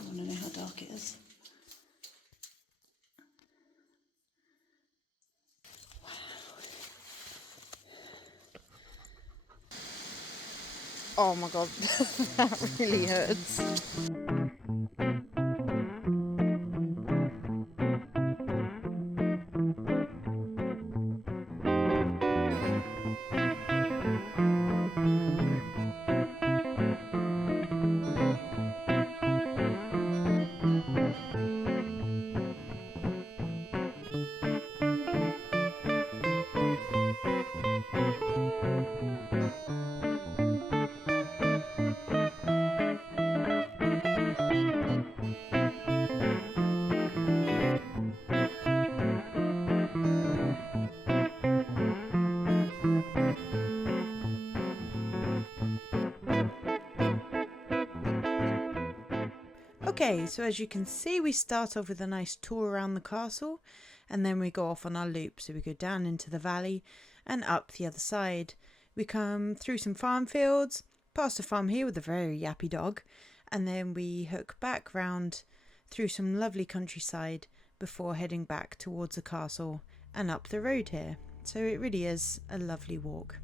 I want to know how dark it is. Wow. Oh my god, that really hurts. Okay, so as you can see, we start off with a nice tour around the castle, and then we go off on our loop. So we go down into the valley and up the other side. We come through some farm fields, past a farm here with a very yappy dog, and then we hook back round through some lovely countryside before heading back towards the castle and up the road here. So it really is a lovely walk.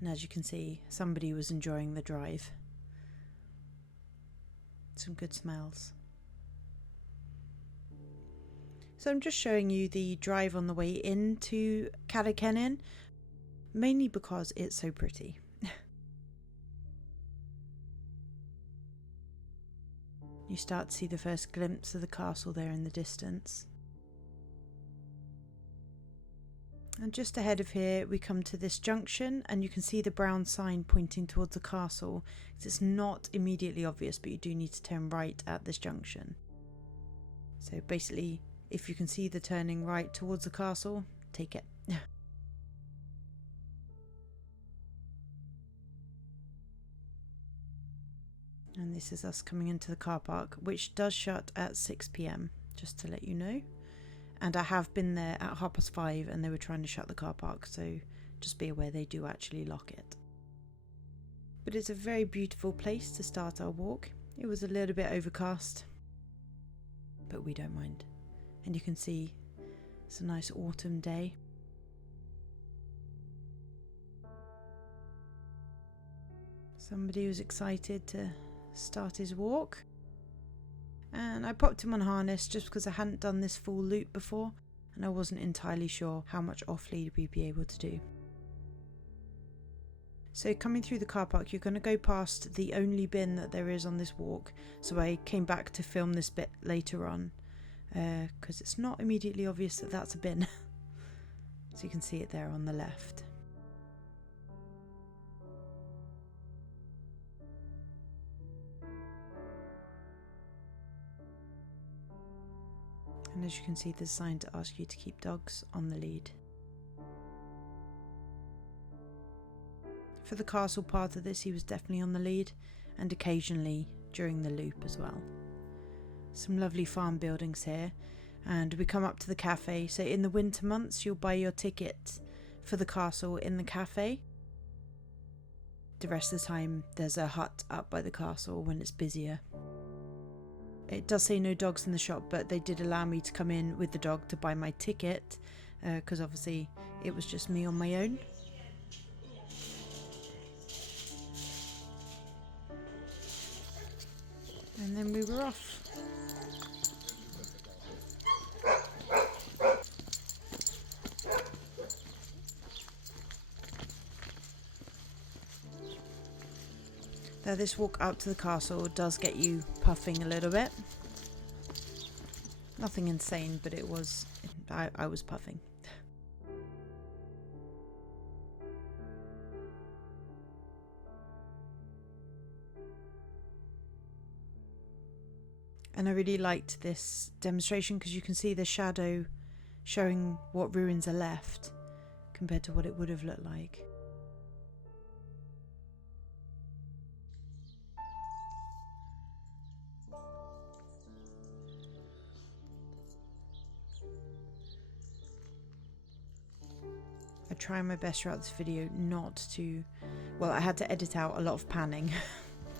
And as you can see, somebody was enjoying the drive. Some good smells. So I'm just showing you the drive on the way into Carreg Cennen, mainly because it's so pretty. You start to see the first glimpse of the castle there in the distance. And just ahead of here we come to this junction, and you can see the brown sign pointing towards the castle. It's not immediately obvious, but you do need to turn right at this junction. So basically, if you can see the turning right towards the castle, take it. And this is us coming into the car park, which does shut at 6 p.m, just to let you know. And I have been there at 5:30 and they were trying to shut the car park, so just be aware they do actually lock it. But it's a very beautiful place to start our walk. It was a little bit overcast, but we don't mind. And you can see it's a nice autumn day. Somebody was excited to start his walk. And I popped him on harness just because I hadn't done this full loop before and I wasn't entirely sure how much off lead we'd be able to do. So coming through the car park, you're going to go past the only bin that there is on this walk, so I came back to film this bit later on because it's not immediately obvious that that's a bin. So you can see it there on the left. And as you can see, there's a sign to ask you to keep dogs on the lead. For the castle part of this, he was definitely on the lead, and occasionally during the loop as well. Some lovely farm buildings here, and we come up to the cafe. So in the winter months, you'll buy your ticket for the castle in the cafe. The rest of the time, there's a hut up by the castle when it's busier. It does say no dogs in the shop, but they did allow me to come in with the dog to buy my ticket, because obviously it was just me on my own. And then we were off. Now this walk up to the castle does get you puffing a little bit. Nothing insane, but it was, I was puffing. And I really liked this demonstration because you can see the shadow showing what ruins are left compared to what it would have looked like. I try my best throughout this video not to, well, I had to edit out a lot of panning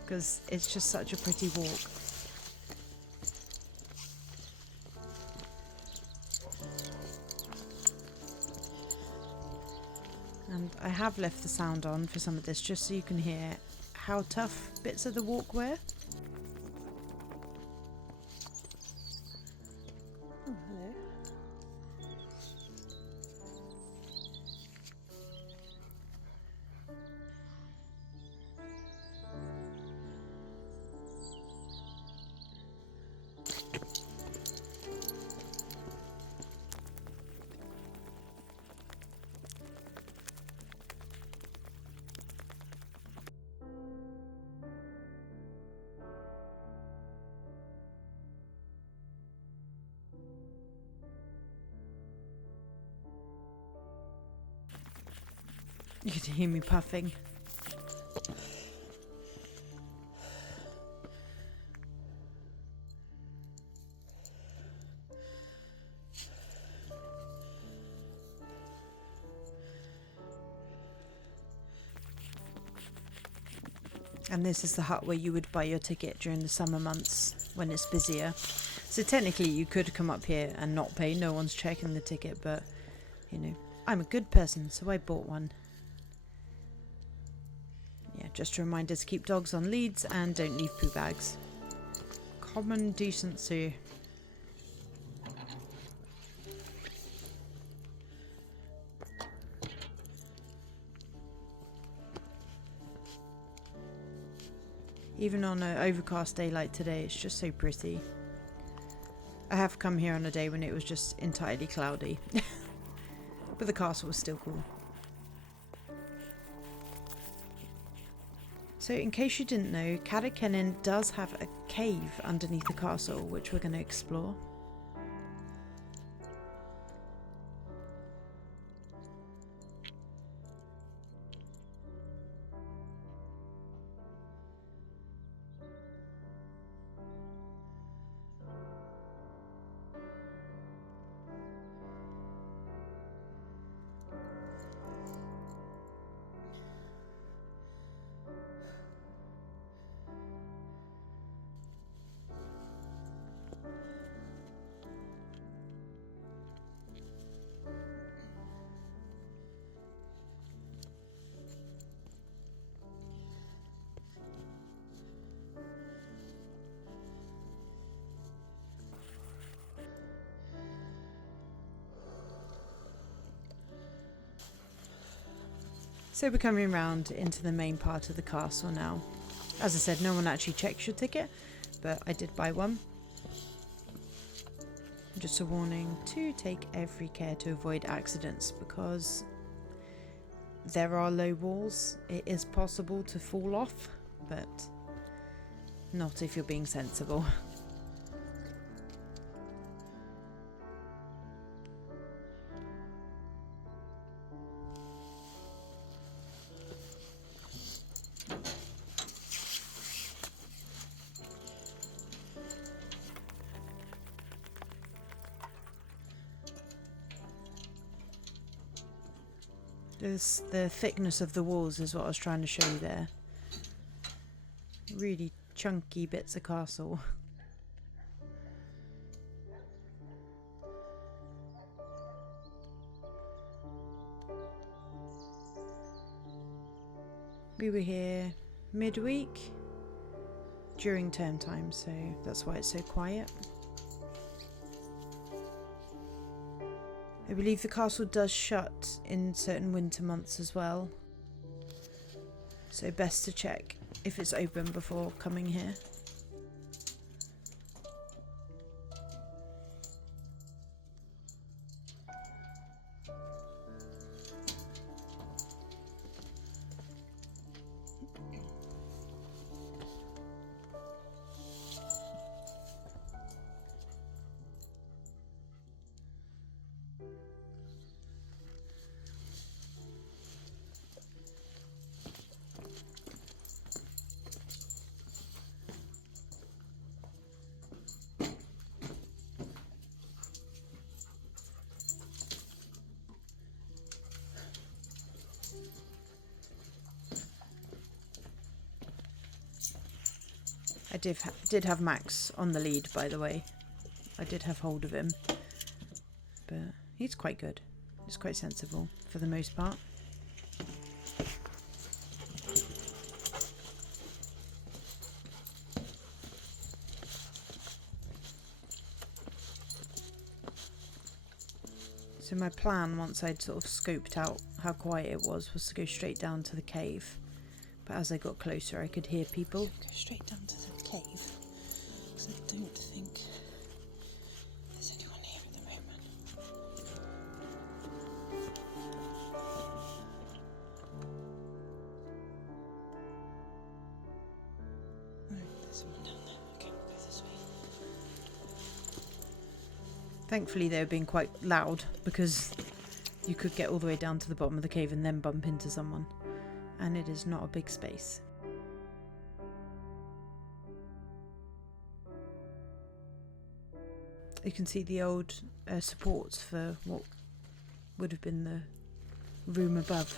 because it's just such a pretty walk. And I have left the sound on for some of this just so you can hear how tough bits of the walk were. Oh, hello. You can hear me puffing. And this is the hut where you would buy your ticket during the summer months when it's busier. So technically you could come up here and not pay, no one's checking the ticket, but you know, I'm a good person, so I bought one. Yeah, just a reminder to keep dogs on leads and don't leave poo bags. Common decency. Even on an overcast day like today, it's just so pretty. I have come here on a day when it was just entirely cloudy. But the castle was still cool. So in case you didn't know, Carreg Cennen does have a cave underneath the castle, which we're going to explore. So we're coming around into the main part of the castle now. As I said, no one actually checks your ticket, but I did buy one. Just a warning to take every care to avoid accidents, because there are low walls. It is possible to fall off, but not if you're being sensible. The thickness of the walls is what I was trying to show you there. Really chunky bits of castle. We were here midweek during term time, so that's why it's so quiet. I believe the castle does shut in certain winter months as well, so best to check if it's open before coming here. I did have Max on the lead, by the way. I did have hold of him. But he's quite good. He's quite sensible for the most part. So my plan, once I'd sort of scoped out how quiet it was to go straight down to the cave. But as I got closer, I could hear people. Go straight down to the cave, because I don't think there's anyone here at the moment. Oh, there's someone down there. Okay, we'll go this way. Thankfully, they were being quite loud, because you could get all the way down to the bottom of the cave and then bump into someone. And it is not a big space. You can see the old supports for what would have been the room above.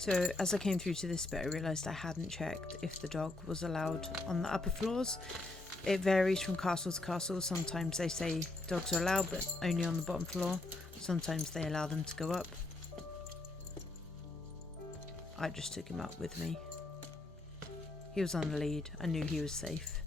So as I came through to this bit, I realised I hadn't checked if the dog was allowed on the upper floors. It varies from castle to castle. Sometimes they say dogs are allowed, but only on the bottom floor. Sometimes they allow them to go up. I just took him up with me. He was on the lead. I knew he was safe.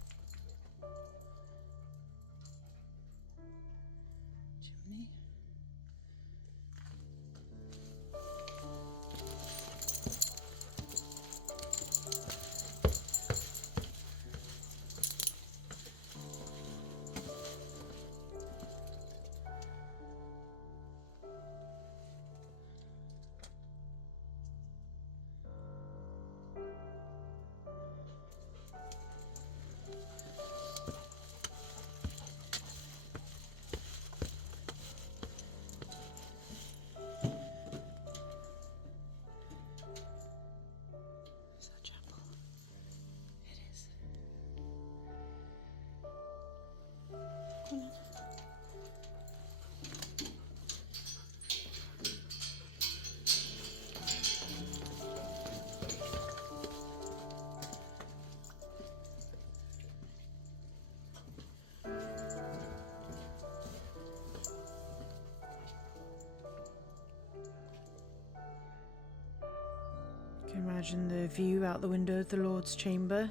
You can imagine the view out the window of the Lord's chamber.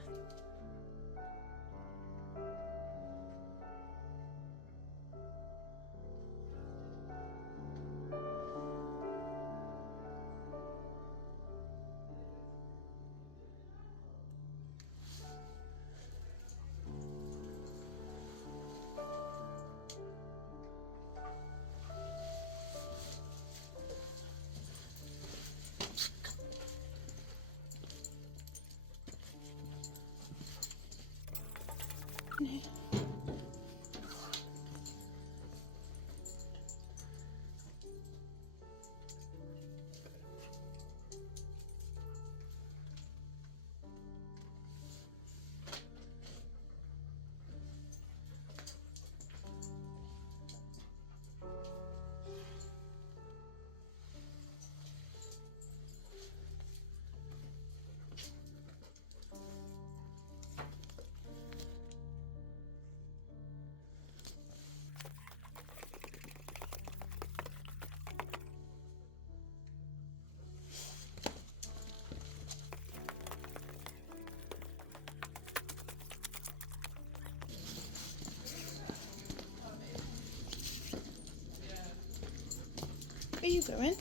Where are you going?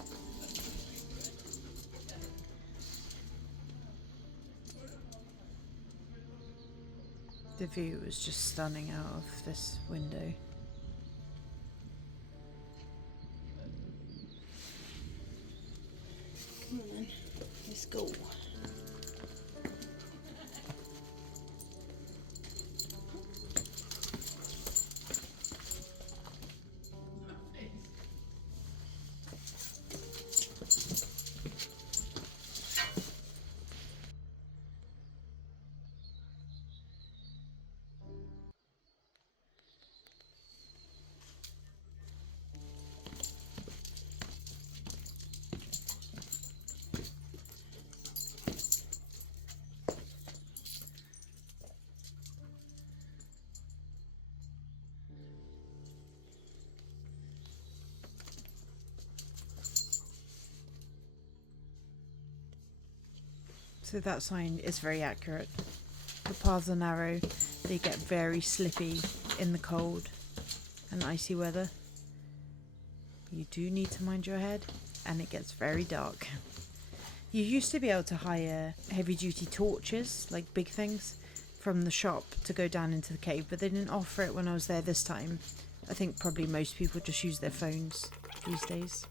The view was just stunning out of this window. Come on then. go. So that sign is very accurate. The paths are narrow, they get very slippy in the cold and icy weather. You do need to mind your head, and it gets very dark. You used to be able to hire heavy duty torches, like big things, from the shop to go down into the cave, but they didn't offer it when I was there this time. I think probably most people just use their phones these days.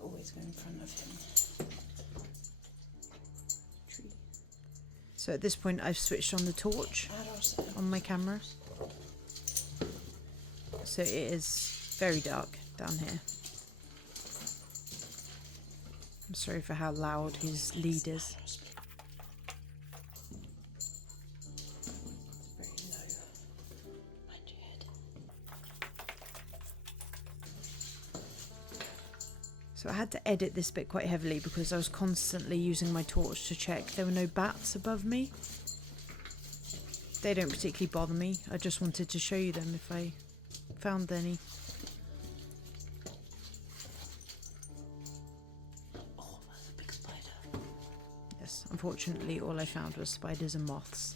Always go in front of him. Tree. So at this point I've switched on the torch on my camera. So it is very dark down here. I'm sorry for how loud his lead is. So I had to edit this bit quite heavily because I was constantly using my torch to check there were no bats above me. They don't particularly bother me, I just wanted to show you them if I found any. Oh, that's a big spider. Yes, unfortunately all I found was spiders and moths.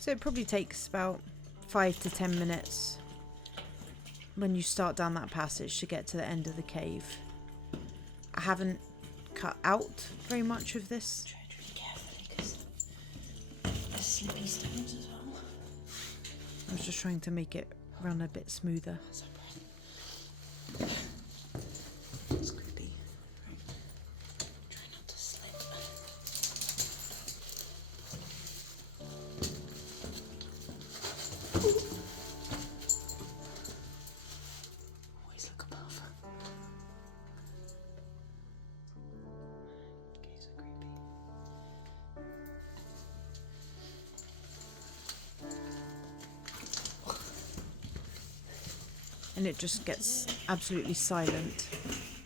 So it probably takes about 5 to 10 minutes when you start down that passage to get to the end of the cave. I haven't cut out very much of this. Tread really carefully because there's slippy stones as well. I was just trying to make it run a bit smoother. It's creepy. Right. Try not to slip. Always look above. Okay, so creepy. And it just gets absolutely silent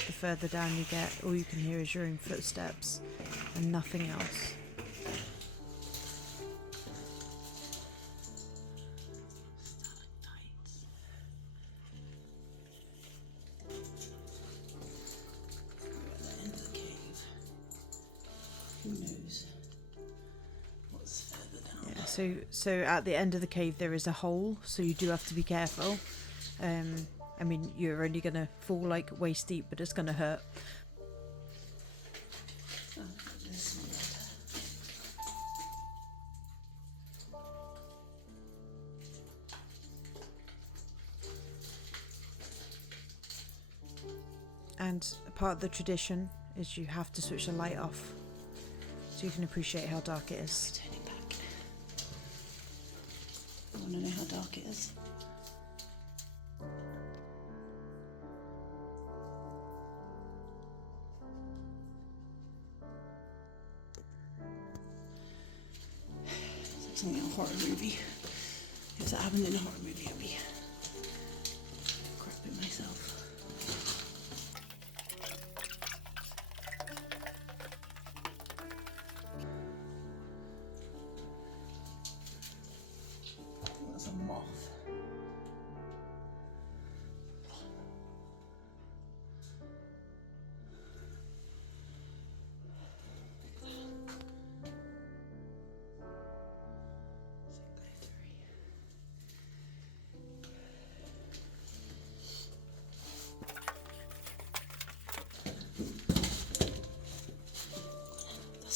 the further down you get. All you can hear is your own footsteps and nothing else. So at the end of the cave there is a hole, so you do have to be careful. I mean, you're only going to fall like waist deep, but it's going to hurt. And a part of the tradition is you have to switch the light off so you can appreciate how dark it is. I want to know how dark it is. It's like something in a horror movie. If that happened in a horror movie, I'd be crapping myself. That's a moth.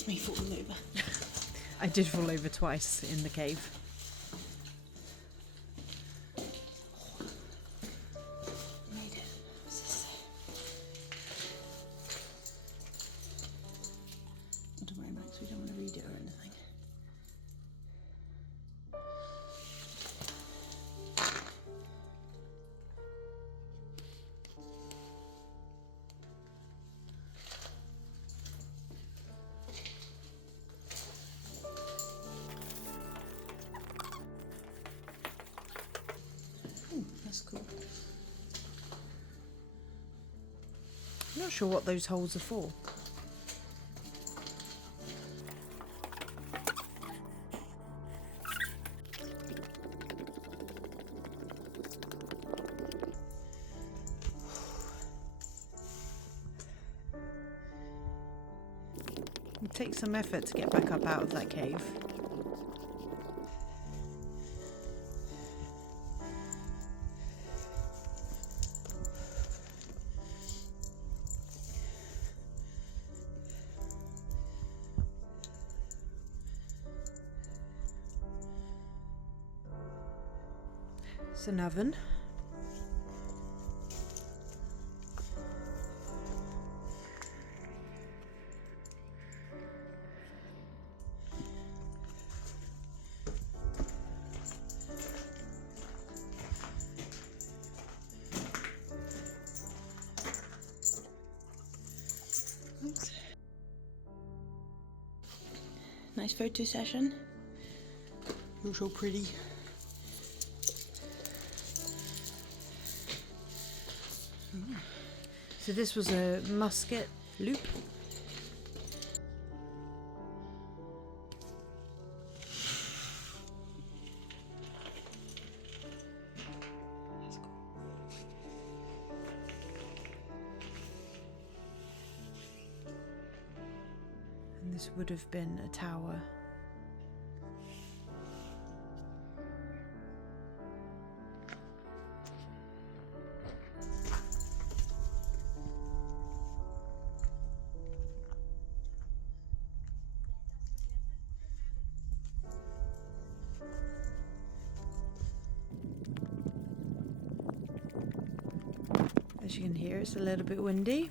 That's me falling over. I did fall over twice in the cave. Made it. What's this? Don't worry, Max, we don't want to read it or anything. That's cool. I'm not sure what those holes are for. It takes some effort to get back up out of that cave. It's an oven. Oops. Nice photo session. You're so pretty. So this was a musket loop. And this would have been a tower. As you can hear, it's a little bit windy.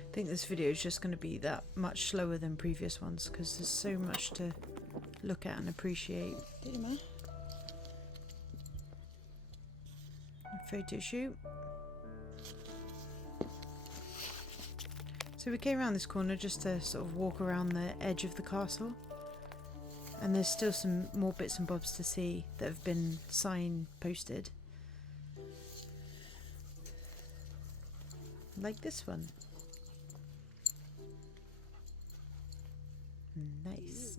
I think this video is just going to be that much slower than previous ones because there's so much to look at and appreciate. Photo shoot. So we came around this corner just to sort of walk around the edge of the castle, and there's still some more bits and bobs to see that have been signposted, like this one. Nice.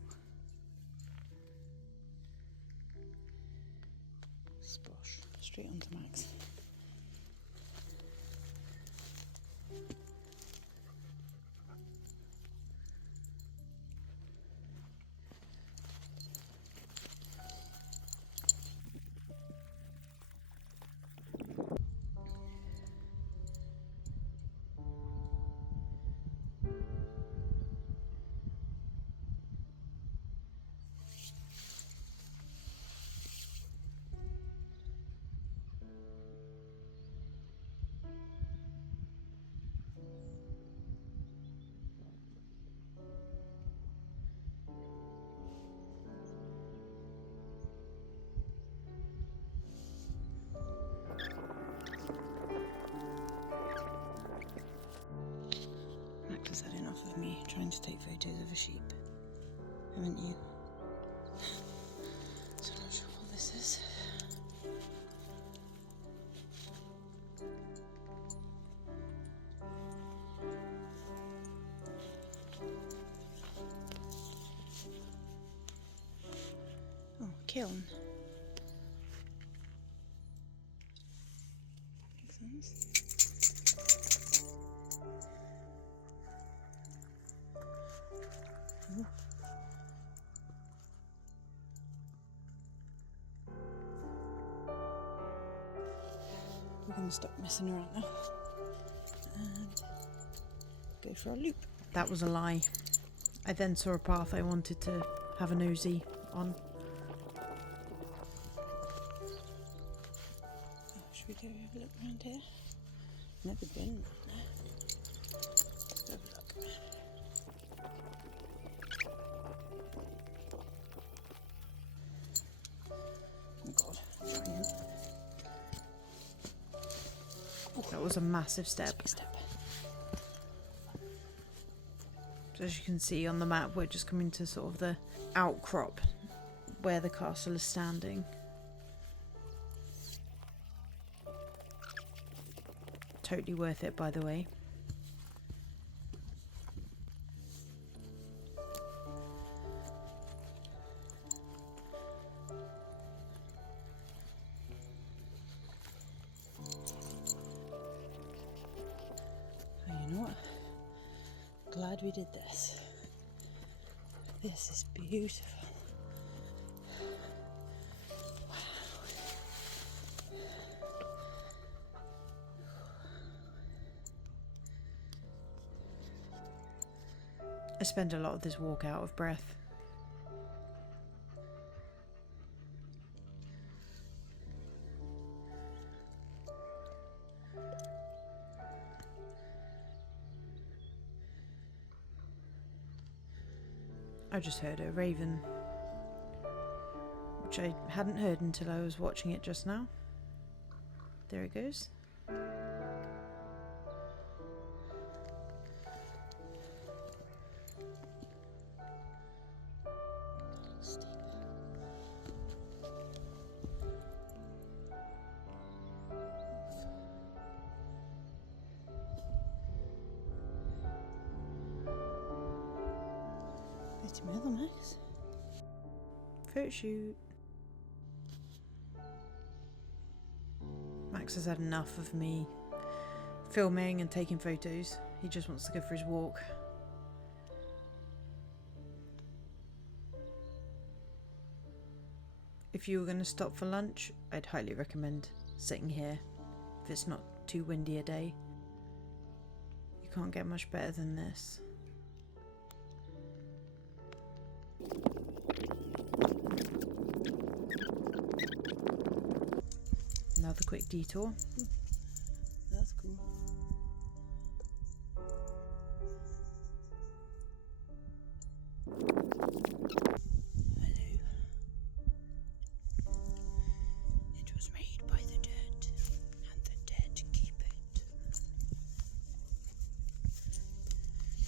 Splash. Straight onto Max. Max has had enough of me trying to take photos of a sheep, haven't you? So I'm not sure what this is. kiln. Makes sense. Ooh. We're going to stop messing around now and go for our loop. That was a lie. I then saw a path I wanted to have a nosy on. Oh, should we go have a look around here? Never been around there. Let's go have a look. Oh god, giant. That was a massive step. Big step. So as you can see on the map, we're just coming to sort of the outcrop where the castle is standing. Totally worth it, by the way. Oh, you know what? Glad we did this. This is beautiful. I spend a lot of this walk out of breath. I just heard a raven, which I hadn't heard until I was watching it just now. There it goes. It's my other Max. Photo shoot. Max has had enough of me filming and taking photos. He just wants to go for his walk. If you were going to stop for lunch, I'd highly recommend sitting here if it's not too windy a day. You can't get much better than this. Another quick detour. That's cool. Hello. It was made by the dead, and the dead keep it.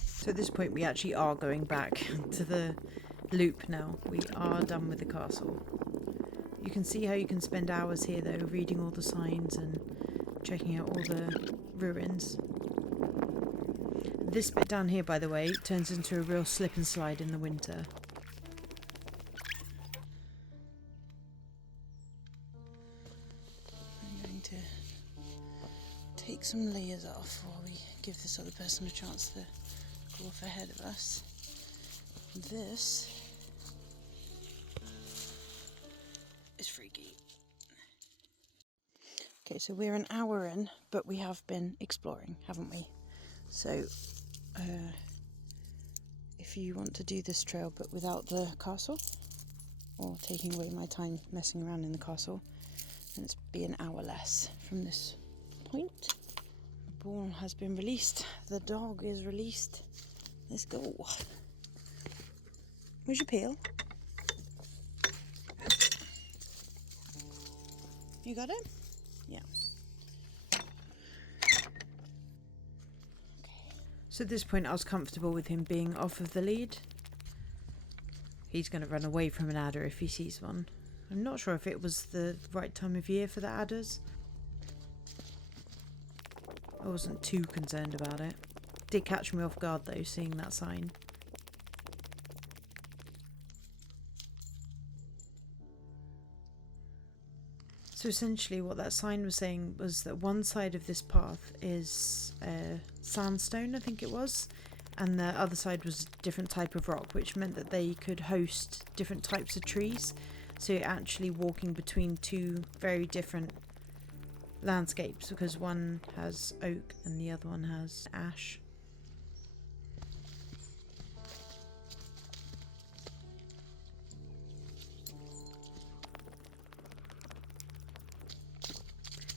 So at this point we actually are going back to the loop now. We are done with the castle. You can see how you can spend hours here though, reading all the signs and checking out all the ruins. This bit down here, by the way, turns into a real slip and slide in the winter. I'm going to take some layers off while we give this other person a chance to go off ahead of us. This is freaky. Okay, so we're an hour in, but we have been exploring, haven't we? So, if you want to do this trail but without the castle, or taking away my time messing around in the castle, then it's be an hour less from this point. The ball has been released. The dog is released. Let's go. Where's your peel? You got it? Yeah. So at this point I was comfortable with him being off of the lead. He's going to run away from an adder if he sees one. I'm not sure if it was the right time of year for the adders. I wasn't too concerned about it. Did catch me off guard though, seeing that sign. So essentially what that sign was saying was that one side of this path is sandstone, I think it was, and the other side was a different type of rock, which meant that they could host different types of trees. So you're actually walking between two very different landscapes, because one has oak and the other one has ash.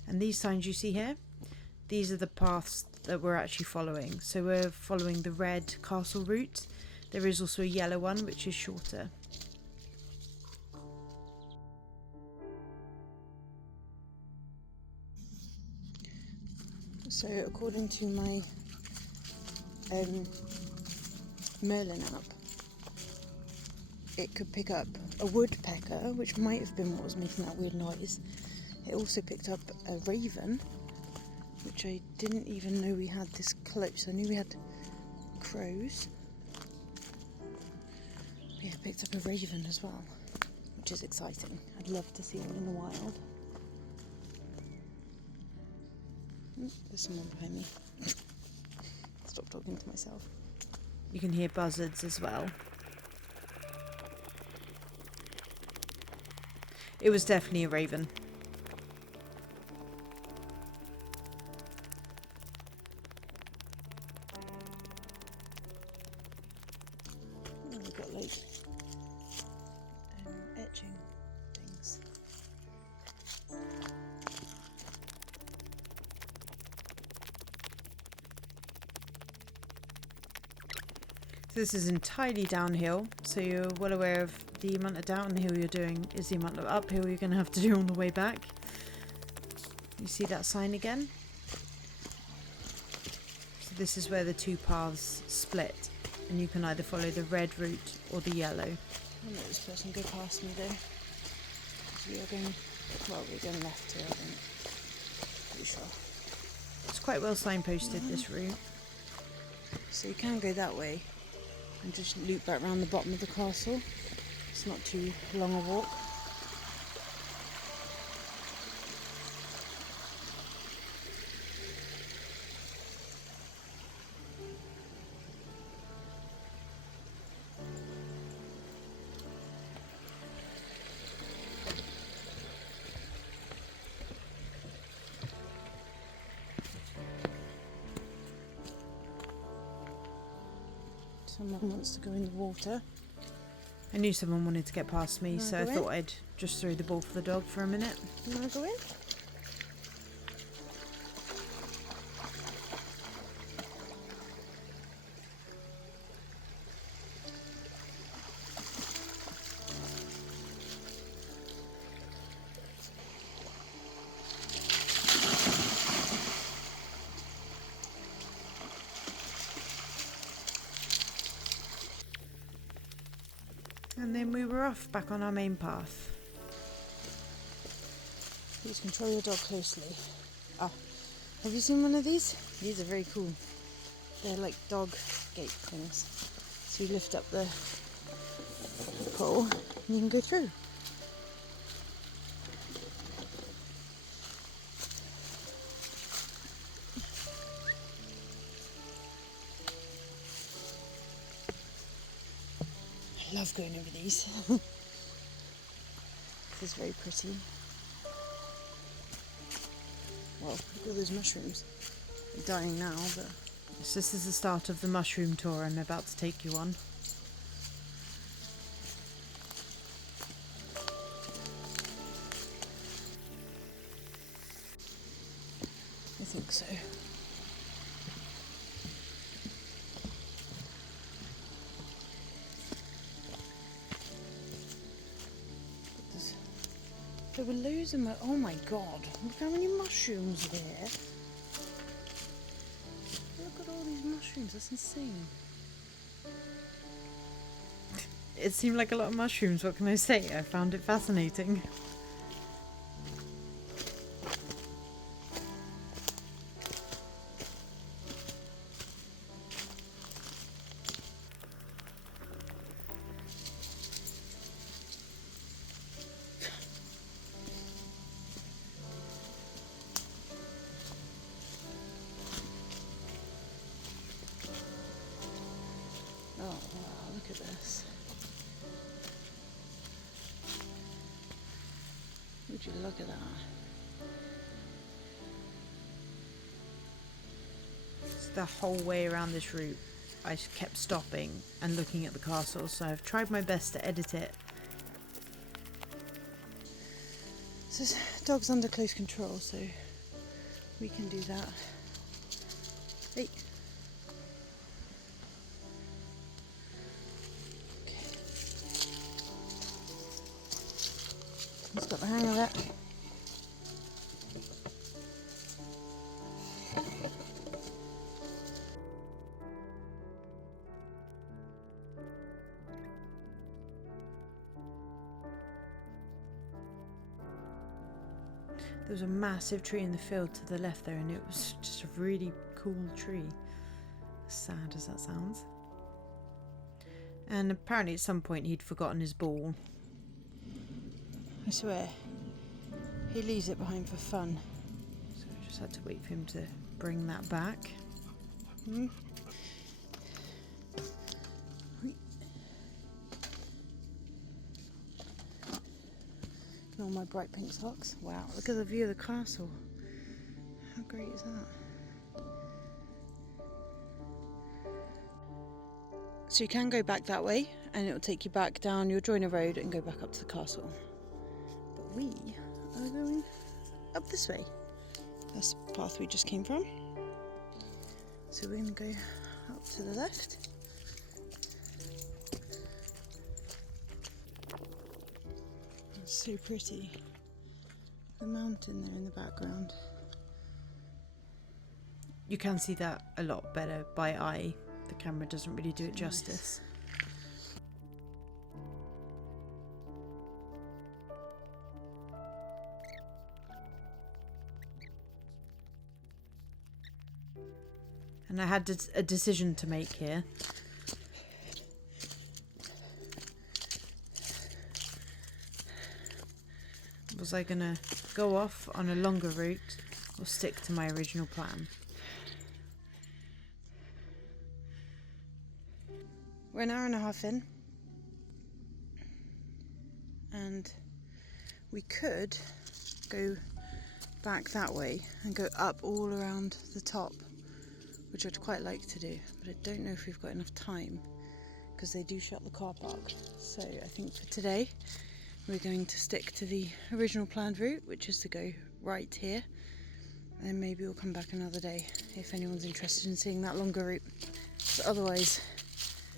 And these signs you see here, these are the paths that we're actually following. So we're following the red castle route. There is also a yellow one which is shorter. So according to my Merlin app, it could pick up a woodpecker, which might have been what was making that weird noise. It also picked up a raven, which I didn't even know we had this close. I knew we had crows. Yeah, it picked up a raven as well, which is exciting. I'd love to see them in the wild. There's someone behind me. Stop talking to myself. You can hear buzzards as well. It was definitely a raven. Oh, we've got like etching things. So this is entirely downhill, so you're well aware of the amount of downhill you're doing is the amount of uphill you're going to have to do on the way back. You see that sign again? So this is where the two paths split, and you can either follow the red route or the yellow. I'll let this person go past me though. Because we are going, well, we're going left here, I think. Pretty sure. It's quite well signposted, this route. So you can go that way and just loop back around the bottom of the castle. It's not too long a walk. Someone wants to go in the water. I knew someone wanted to get past me, so I thought I'd just throw the ball for the dog for a minute. You want to go in? And then we were off back on our main path. Please control your dog closely. Ah, have you seen one of these? These are very cool. They're like dog gate things. So you lift up the pole and you can go through. I love going over these. This is very pretty. Well, look at all those mushrooms. They're dying now, but... So this is the start of the mushroom tour I'm about to take you on. I think so. There were loads of oh my god, look how many mushrooms there. Look at all these mushrooms, that's insane. It seemed like a lot of mushrooms, what can I say? I found it fascinating. Would you look at that? It's the whole way around this route. I just kept stopping and looking at the castle, so I've tried my best to edit it. This dog's under close control, so we can do that. Hey. Okay. He's got the hang of it. There was a massive tree in the field to the left there, and it was just a really cool tree. As sad as that sounds. And apparently at some point he'd forgotten his ball. I swear, he leaves it behind for fun. So I just had to wait for him to bring that back. Hmm? All my bright pink socks. Wow, look at the view of the castle. How great is that? So you can go back that way and it will take you back down your joiner road and go back up to the castle. But we are going up this way. That's the path we just came from. So we're going to go up to the left. It's so pretty. The mountain there in the background. You can see that a lot better by eye. The camera doesn't really do it justice. And I had a decision to make here. Was I gonna go off on a longer route or stick to my original plan? We're an hour and a half in, and we could go back that way and go up all around the top, which I'd quite like to do, but I don't know if we've got enough time because they do shut the car park. So I think for today we're going to stick to the original planned route, which is to go right here, and maybe we'll come back another day if anyone's interested in seeing that longer route. But otherwise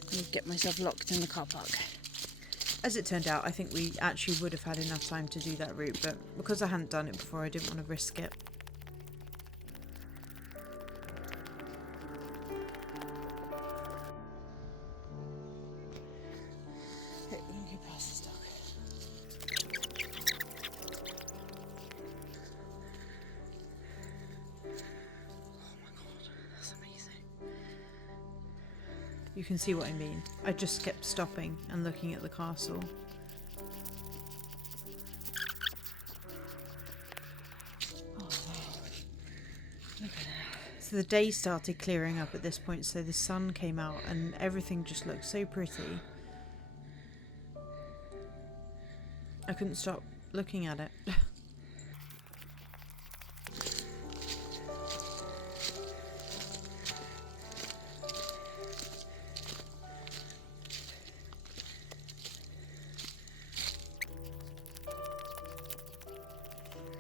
I need to get myself locked in the car park. As it turned out, I think we actually would have had enough time to do that route, but because I hadn't done it before, I didn't want to risk it. Hey, we're gonna go past this dog. Oh my god, that's amazing. You can see what I mean. I just kept stopping and looking at the castle. Oh wow. Look at that. So the day started clearing up at this point, so the sun came out and everything just looked so pretty. I couldn't stop looking at it.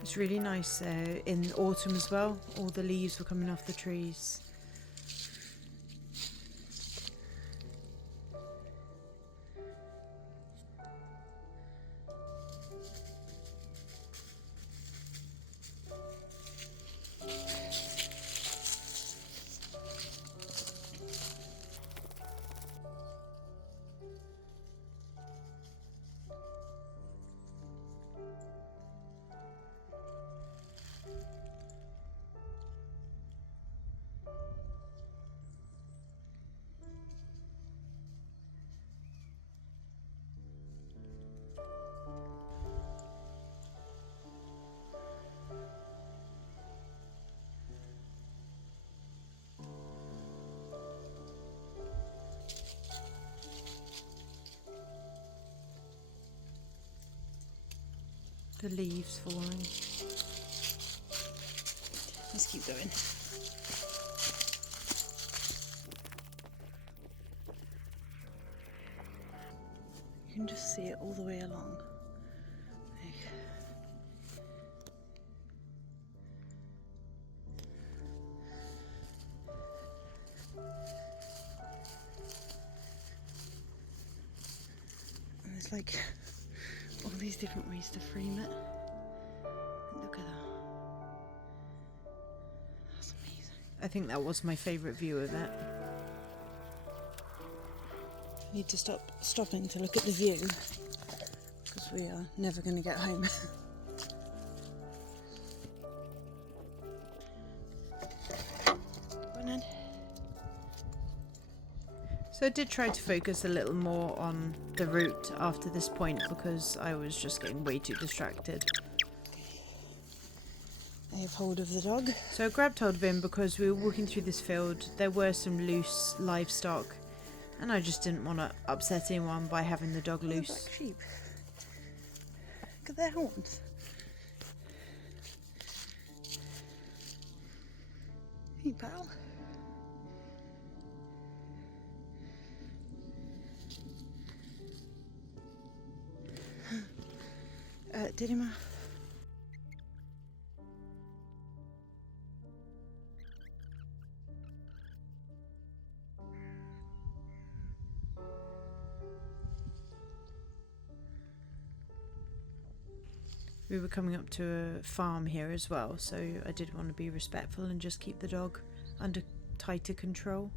It's really nice in autumn as well. All the leaves were coming off the trees. The leaves falling. Let's keep going. You can just see it all the way along. And there's like all these different ways to frame it. Look at that. That's amazing. I think that was my favourite view of it. I need to stop stopping to look at the view because we are never going to get home. So I did try to focus a little more on the route after this point because I was just getting way too distracted. I have hold of the dog. So I grabbed hold of him because we were walking through this field. There were some loose livestock and I just didn't want to upset anyone by having the dog loose. Black sheep. Look at their horns. Hey, pal. Didima. We were coming up to a farm here as well, so I did want to be respectful and just keep the dog under tighter control.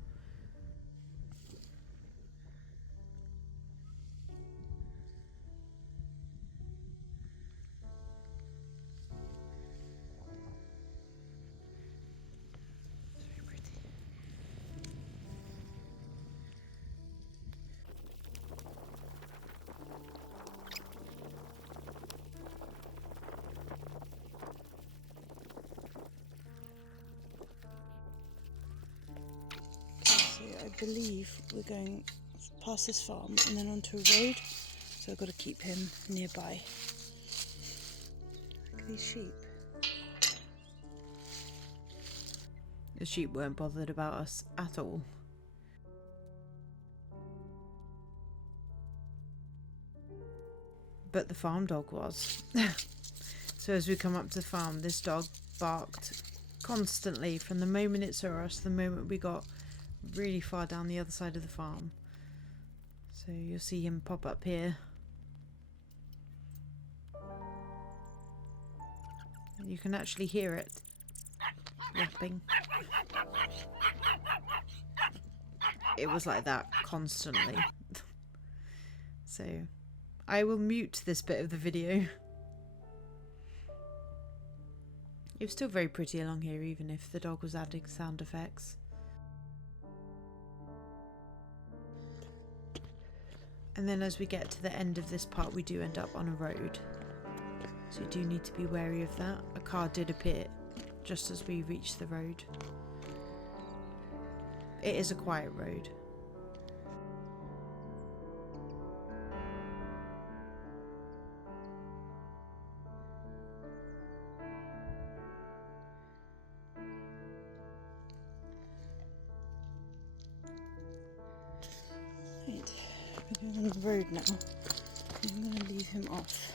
I believe we're going past this farm and then onto a road, so I've got to keep him nearby. Look at these sheep. The sheep weren't bothered about us at all. But the farm dog was. So as we come up to the farm, this dog barked constantly from the moment it saw us, the moment we got really far down the other side of the farm. So you'll see him pop up here. And you can actually hear it yapping. It was like that constantly. So I will mute this bit of the video. It was still very pretty along here, even if the dog was adding sound effects. And then as we get to the end of this part, we do end up on a road. So you do need to be wary of that. A car did appear just as we reached the road. It is a quiet road. Right, we're going on the road now. I'm going to leave him off.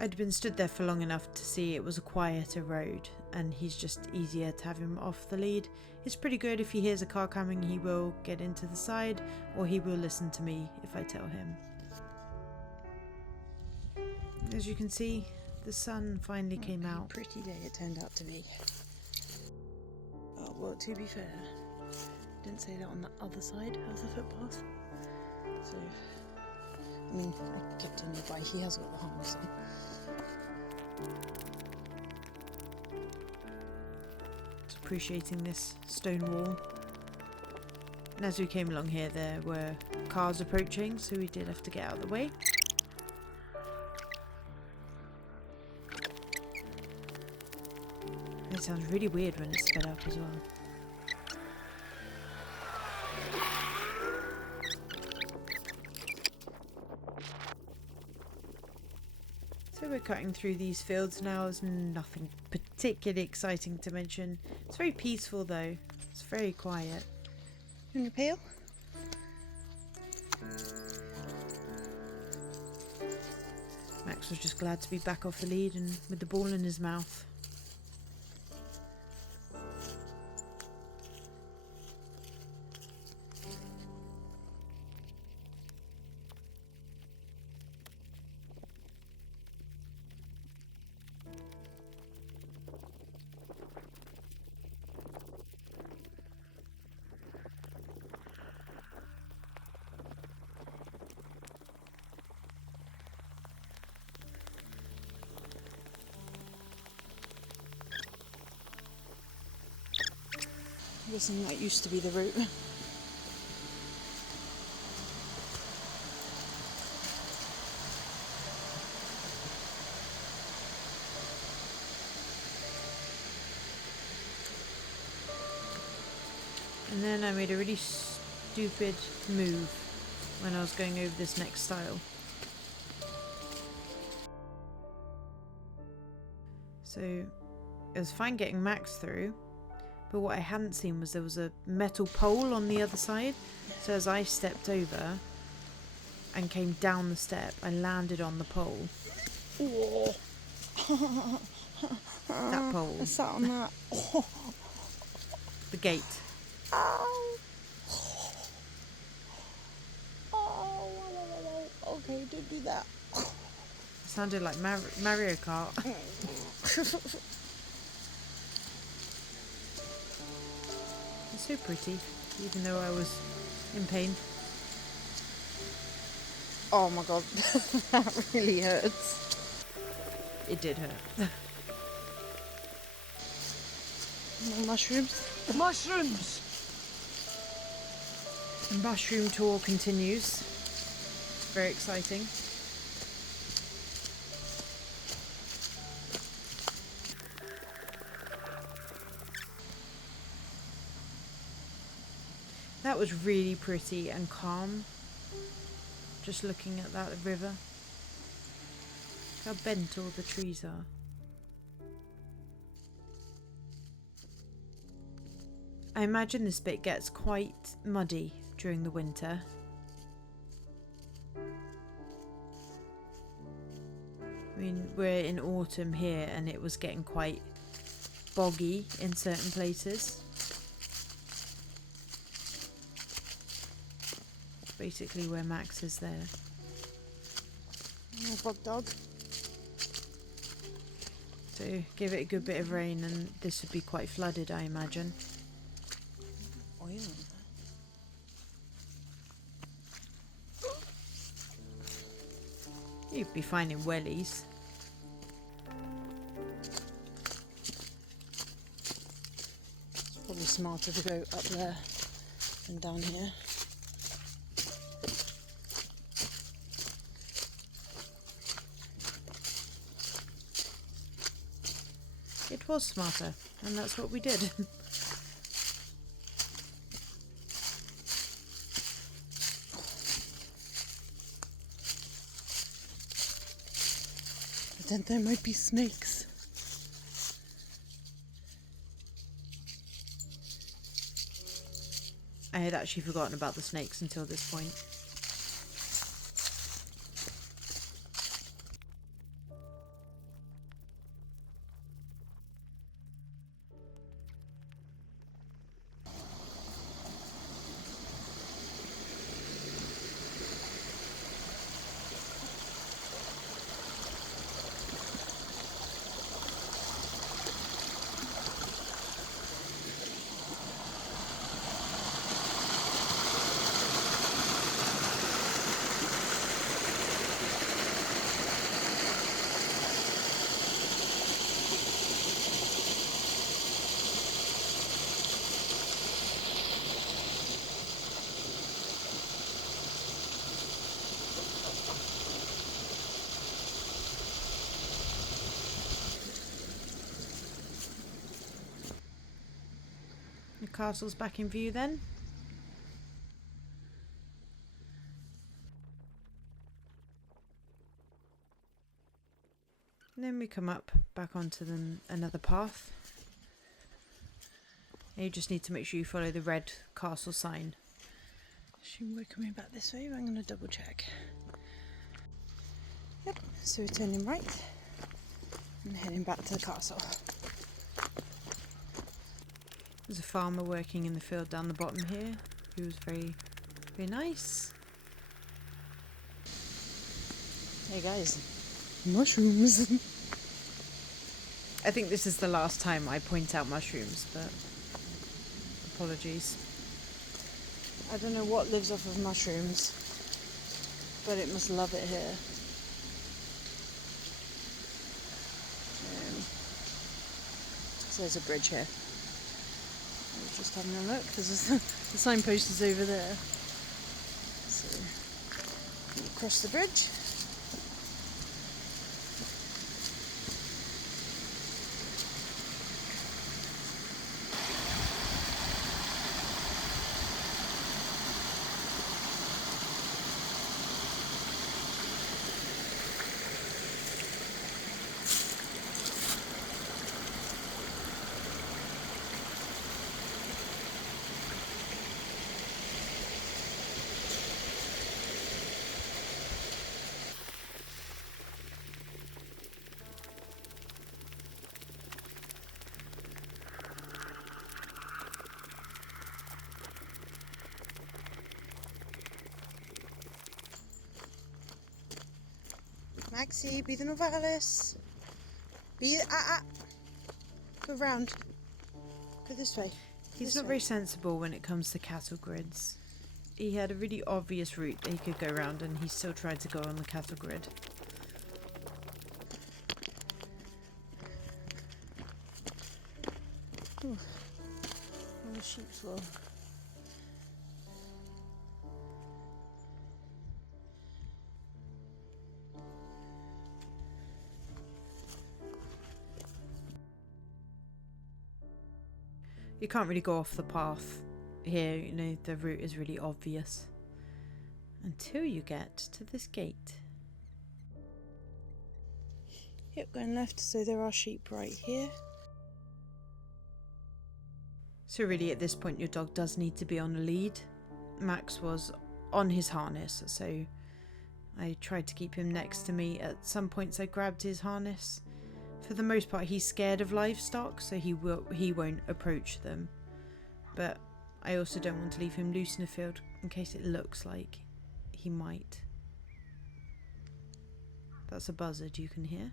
I'd been stood there for long enough to see it was a quieter road, and he's just easier to have him off the lead. It's pretty good. If he hears a car coming, he will get into the side, or he will listen to me if I tell him. As you can see, the sun finally came out. Pretty day it turned out to be. Oh, well, to be fair, didn't say that on the other side of the footpath. So, I mean, I kept him nearby. He has got the harness on. Just appreciating this stone wall. And as we came along here, there were cars approaching, so we did have to get out of the way. It sounds really weird when it's sped up as well. So we're cutting through these fields now. There's nothing particularly exciting to mention. It's very peaceful though. It's very quiet. In the pail? Max was just glad to be back off the lead and with the ball in his mouth. Listen, that used to be the route. And then I made a really stupid move when I was going over this next stile. So it was fine getting Max through, but what I hadn't seen was there was a metal pole on the other side. So as I stepped over and came down the step, I landed on the pole. Oh. That pole. I sat on that. The gate. Ow. Oh, okay, don't do that. It sounded like Mario Kart. It's so pretty, even though I was in pain. Oh my god, that really hurts. It did hurt. More mushrooms? Mushrooms! The mushroom tour continues. Very exciting. That was really pretty and calm. Just looking at that river. Look how bent all the trees are. I imagine this bit gets quite muddy during the winter. I mean, we're in autumn here and it was getting quite boggy in certain places. Basically where Max is there. Oh, bug dog. So give it a good bit of rain and this would be quite flooded, I imagine. Oil in there. You'd be finding wellies. It's probably smarter to go up there than down here. It was smarter, and that's what we did. But then there might be snakes. I had actually forgotten about the snakes until this point. The castle's back in view then. And then we come up back onto another path. And you just need to make sure you follow the red castle sign. Assume we're coming back this way, but I'm going to double check. Yep, so we're turning right and heading back to the castle. There's a farmer working in the field down the bottom here, who was very, very nice. Hey guys, mushrooms. I think this is the last time I point out mushrooms, but apologies. I don't know what lives off of mushrooms, but it must love it here. So there's a bridge here. I was just having a look. The signpost is over there. So you cross the bridge. Maxie, be the Novalis. Go round. Go this way. He's not very sensible when it comes to cattle grids. He had a really obvious route that he could go round, and he still tried to go on the cattle grid. Ooh. All the sheep's wool. You can't really go off the path here, you know, the route is really obvious. Until you get to this gate. Yep, going left, so there are sheep right here. So really at this point your dog does need to be on a lead. Max was on his harness, so I tried to keep him next to me. At some points I grabbed his harness. For the most part he's scared of livestock, so he won't approach them. But I also don't want to leave him loose in a field in case it looks like he might. That's a buzzard you can hear.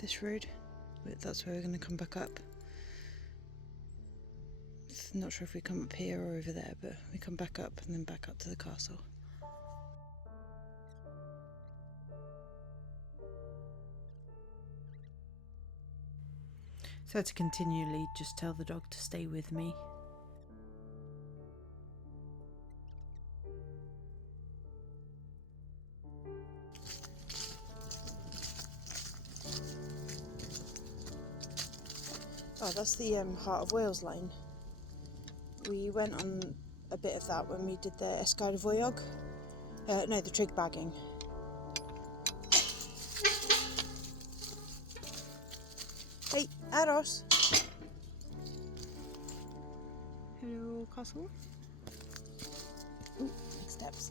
This road, that's where we're going to come back up. Not sure if we come up here or over there, but we come back up and then back up to the castle. So to continually just tell the dog to stay with me. Oh, that's the Heart of Wales line. We went on a bit of that when we did the Escair de Voyage. No, the trig bagging. Hey, Aros. Hello, castle. Ooh, big steps.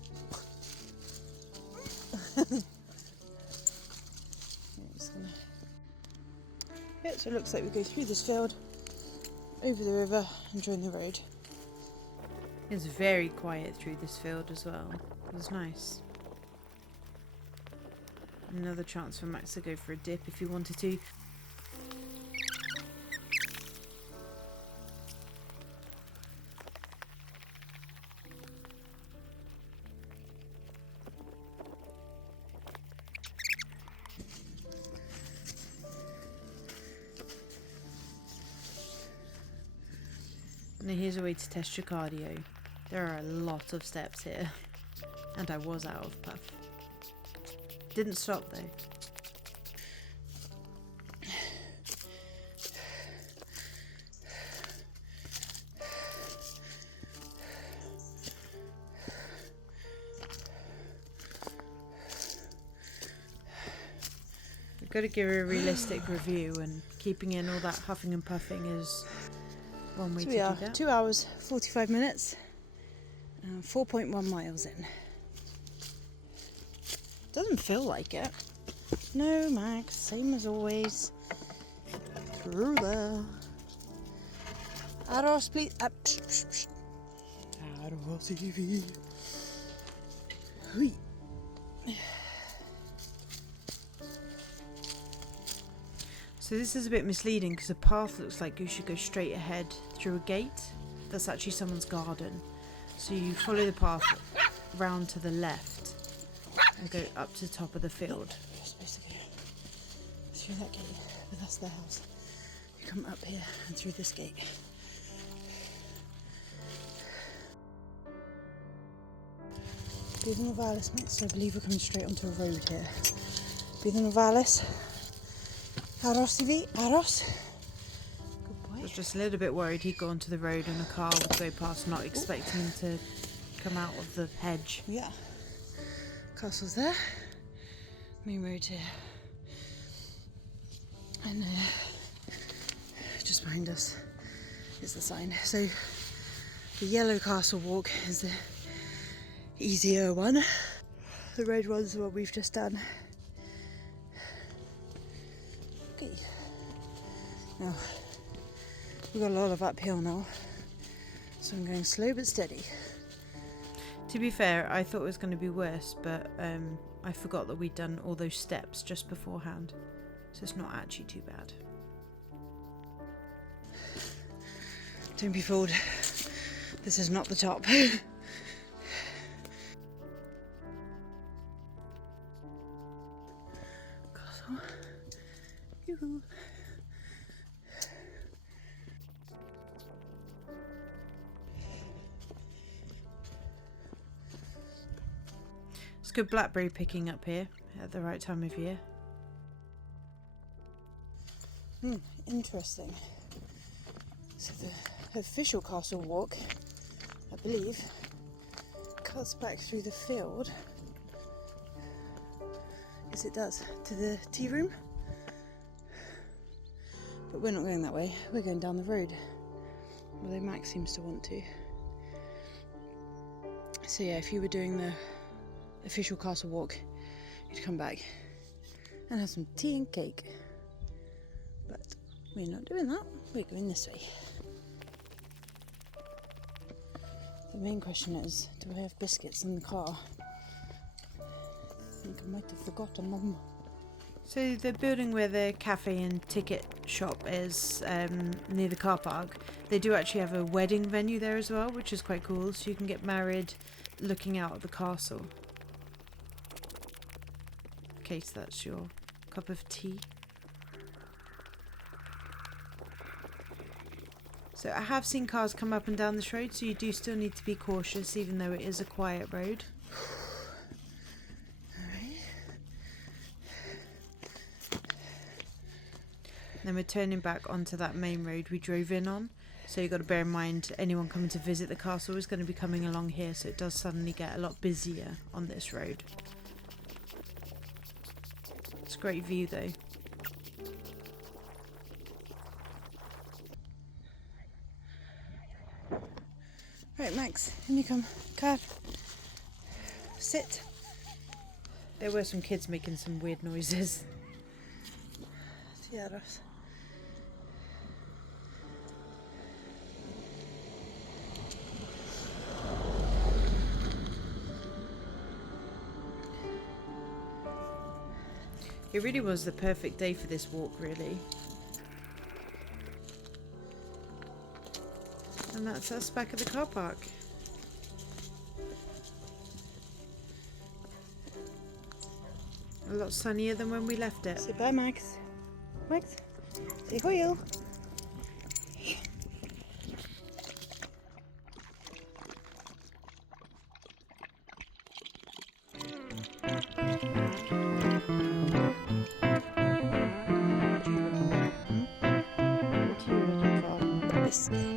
Yeah, so it looks like we go through this field, over the river and join the road. It's very quiet through this field as well. It was nice. Another chance for Max to go for a dip if he wanted to. Now here's a way to test your cardio. There are a lot of steps here, and I was out of puff. Didn't stop though. Got to give her a realistic review, and keeping in all that huffing and puffing is one way So to we do are that. 2 hours 45 minutes, 4.1 miles in. Doesn't feel like it. No, Max, same as always. Through there. Aros, please. Psh, psh, psh. Aros, TV. Hui. So this is a bit misleading because the path looks like you should go straight ahead through a gate. That's actually someone's garden. So you follow the path round to the left and go up to the top of the field. You're supposed to go through that gate, but that's the house. You come up here and through this gate. Bydd yn ofalus, Max, so I believe we're coming straight onto a road here. Bydd yn ofalus. Aros I fi, aros. Good I boy. was just a little bit worried he'd go onto the road and a car would go past, not expecting him to come out of the hedge. Yeah. Castle's there. Main road here. And just behind us is the sign. So the yellow castle walk is the easier one. The red one's the one we've just done. Okay. Now we've got a lot of uphill now, so I'm going slow but steady. To be fair, I thought it was going to be worse, but I forgot that we'd done all those steps just beforehand. So it's not actually too bad. Don't be fooled. This is not the top. Castle. Yoo-hoo. It's good blackberry picking up here at the right time of year. Interesting. So the official castle walk, I believe, cuts back through the field, as it does, to the tea room. But we're not going that way, we're going down the road, although Max seems to want to. So yeah, if you were doing the official castle walk, you'd come back and have some tea and cake. But we're not doing that, we're going this way. The main question is, do I have biscuits in the car? I think I might have forgotten them. So the building where the cafe and ticket shop is, near the car park, they do actually have a wedding venue there as well, which is quite cool. So you can get married looking out at the castle. Okay, so that's your cup of tea. So I have seen cars come up and down this road, so you do still need to be cautious, even though it is a quiet road. Then we're turning back onto that main road we drove in on. So you've got to bear in mind, anyone coming to visit the castle is going to be coming along here, so it does suddenly get a lot busier on this road. It's a great view though. Right, Max, in you come. Car. Sit. There were some kids making some weird noises. Tiaros. It really was the perfect day for this walk, really. And that's us back at the car park. A lot sunnier than when we left it. Say bye, Max. Max, say hoyo. What are you looking for? Biscuit.